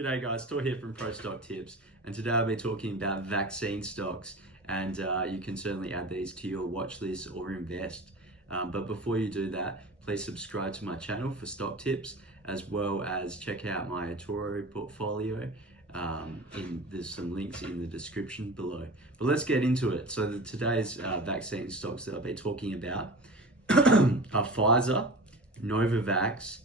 G'day guys, Tor here from Pro Stock Tips, and today I'll be talking about vaccine stocks, and you can certainly add these to your watch list or invest. But before you do that, please subscribe to my channel for stock tips, as well as check out my Etoro portfolio. There's some links in the description below. But let's get into it. So today's vaccine stocks that I'll be talking about are Pfizer, Novavax,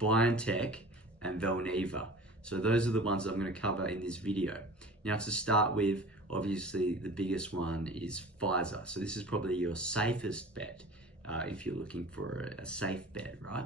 BioNTech, and Valneva. So those are the ones I'm going to cover in this video. Now, to start with, obviously the biggest one is Pfizer. So this is probably your safest bet if you're looking for a safe bet, right?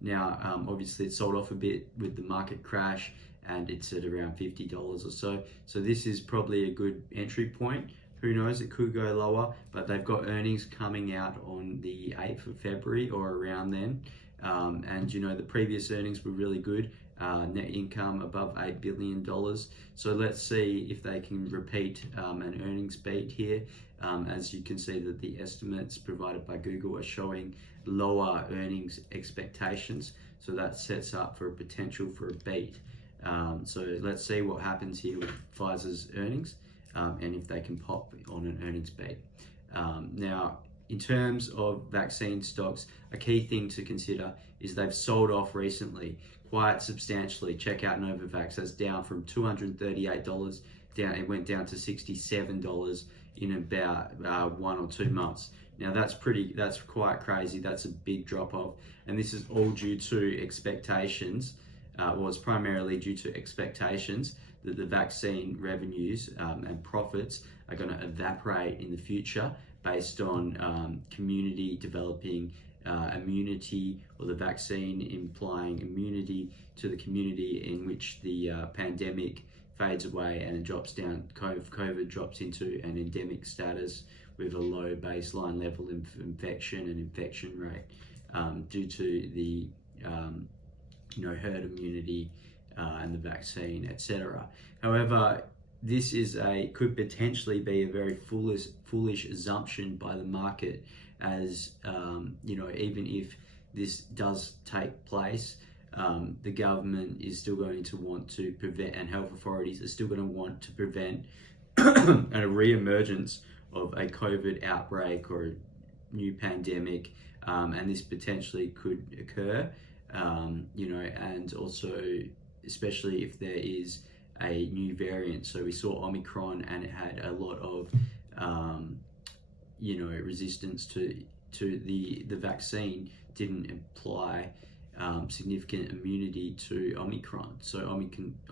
Now, obviously it sold off a bit with the market crash, and it's at around $50 or so. So this is probably a good entry point. Who knows, it could go lower, but they've got earnings coming out on the 8th of February or around then. And you know, the previous earnings were really good. Net income above $8 billion. So let's see if they can repeat an earnings beat here. As you can see that the estimates provided by Google are showing lower earnings expectations. So that sets up for a potential for a beat. So let's see what happens here with Pfizer's earnings and if they can pop on an earnings beat. Now, in terms of vaccine stocks, a key thing to consider is they've sold off recently quite substantially. Check out Novavax, that's down from $238 down, it went down to $67 in about 1 or 2 months. Now that's quite crazy. That's a big drop off, and this is all due to expectations. Was primarily due to expectations that the vaccine revenues and profits are going to evaporate in the future based on community developing immunity, or the vaccine implying immunity to the community in which the pandemic fades away and it drops down. COVID drops into an endemic status with a low baseline level of infection and infection rate due to the herd immunity and the vaccine, etc. However, this could potentially be a very foolish assumption by the market, as even if this does take place, the government is still going to want to prevent, and health authorities are still going to want to prevent a re-emergence of a COVID outbreak or a new pandemic, and this potentially could occur. And also, especially if there is a new variant. So we saw Omicron, and it had a lot of, resistance to the vaccine. Didn't imply significant immunity to Omicron. So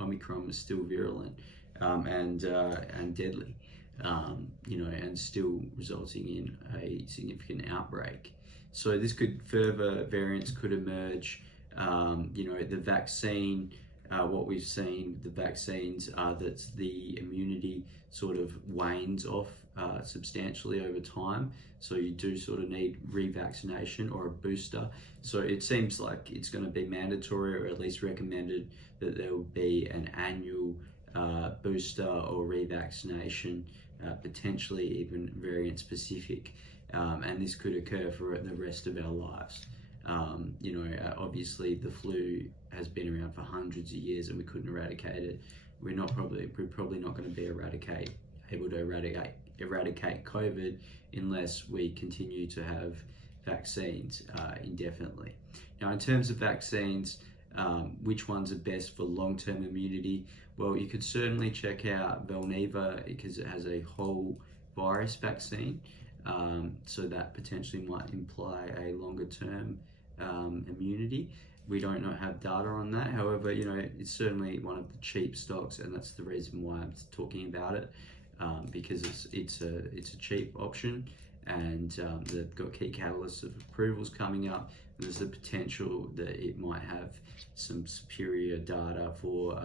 Omicron was still virulent and deadly, and still resulting in a significant outbreak. So this further variants could emerge. The vaccine, what we've seen, the vaccines are that the immunity sort of wanes off substantially over time. So you do sort of need revaccination or a booster. So it seems like it's going to be mandatory, or at least recommended, that there will be an annual booster or revaccination, potentially even variant specific. And this could occur for the rest of our lives. Obviously the flu has been around for hundreds of years, and we couldn't eradicate it. We're probably not going to be able to eradicate COVID unless we continue to have vaccines indefinitely. Now, in terms of vaccines, which ones are best for long-term immunity? Well, you could certainly check out Valneva, because it has a whole virus vaccine. So that potentially might imply a longer term immunity. We don't have data on that. However, it's certainly one of the cheap stocks, and that's the reason why I'm talking about it, because it's a cheap option, and they've got key catalysts of approvals coming up. And there's the potential that it might have some superior data for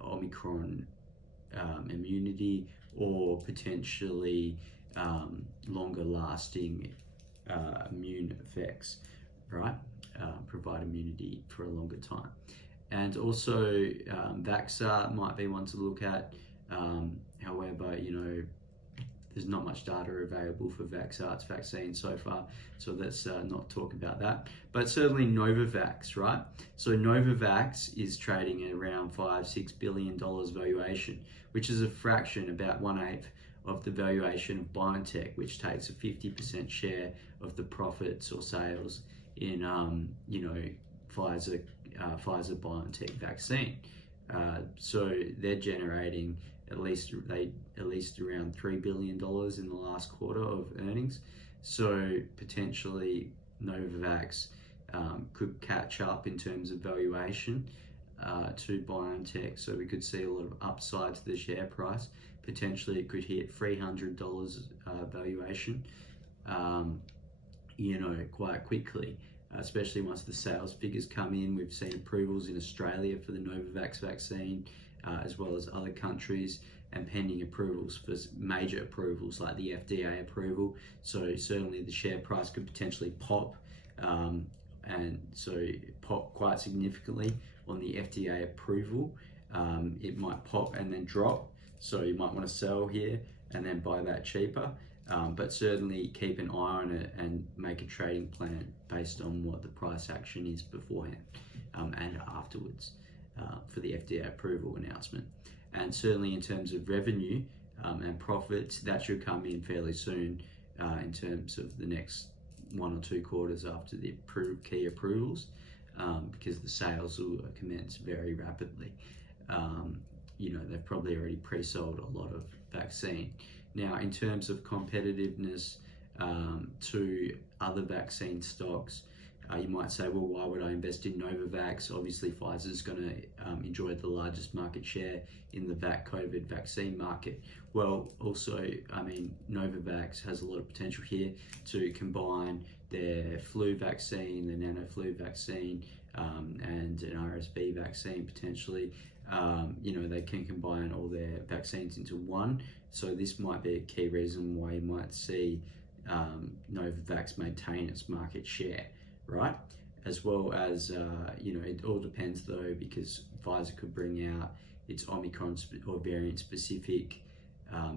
Omicron immunity, or potentially longer lasting immune effects, right? Provide immunity for a longer time. And also Vaxxer might be one to look at. However, there's not much data available for Vaxart's vaccine so far, so let's not talk about that. But certainly Novavax, right? So Novavax is trading at around $5-6 billion valuation, which is a fraction, about 1/8 of the valuation of BioNTech, which takes a 50% share of the profits or sales in Pfizer BioNTech vaccine. So they're generating at least around $3 billion in the last quarter of earnings. So potentially Novavax could catch up in terms of valuation to BioNTech. So we could see a lot of upside to the share price. Potentially it could hit $300 valuation, quite quickly. Especially once the sales figures come in. We've seen approvals in Australia for the Novavax vaccine, as well as other countries, and pending approvals for major approvals like the FDA approval. So certainly the share price could potentially pop, and so pop quite significantly on the FDA approval. It might pop and then drop, so you might want to sell here and then buy that cheaper. But certainly keep an eye on it and make a trading plan based on what the price action is beforehand and afterwards for the FDA approval announcement. And certainly in terms of revenue and profits, that should come in fairly soon in terms of the next 1 or 2 quarters after the key approvals, because the sales will commence very rapidly. They've probably already pre-sold a lot of vaccine. Now, in terms of competitiveness to other vaccine stocks, you might say, well, why would I invest in Novavax? Obviously, Pfizer's going to enjoy the largest market share in the COVID vaccine market. Well, also, Novavax has a lot of potential here to combine their flu vaccine, the nano flu vaccine, and an RSV vaccine potentially. They can combine all their vaccines into one. So this might be a key reason why you might see Novavax maintain its market share, right? As well as, it all depends though, because Pfizer could bring out its Omicron or variant specific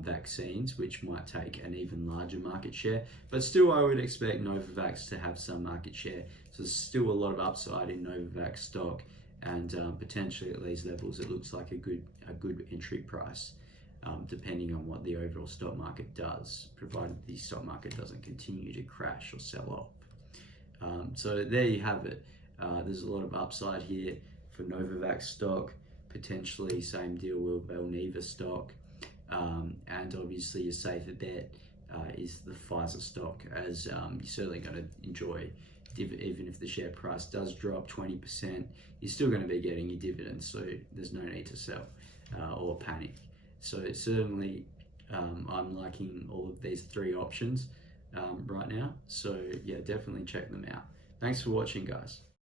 vaccines, which might take an even larger market share. But still, I would expect Novavax to have some market share. So there's still a lot of upside in Novavax stock, and potentially at these levels, it looks like a good entry price, depending on what the overall stock market does, provided the stock market doesn't continue to crash or sell off. So there you have it. There's a lot of upside here for Novavax stock, potentially same deal with Valneva stock, and obviously a safer bet is the Pfizer stock, as you're certainly going to enjoy. Even if the share price does drop 20%, you're still going to be getting your dividends, so there's no need to sell or panic. So certainly I'm liking all of these 3 options right now. So yeah, definitely check them out. Thanks for watching, guys.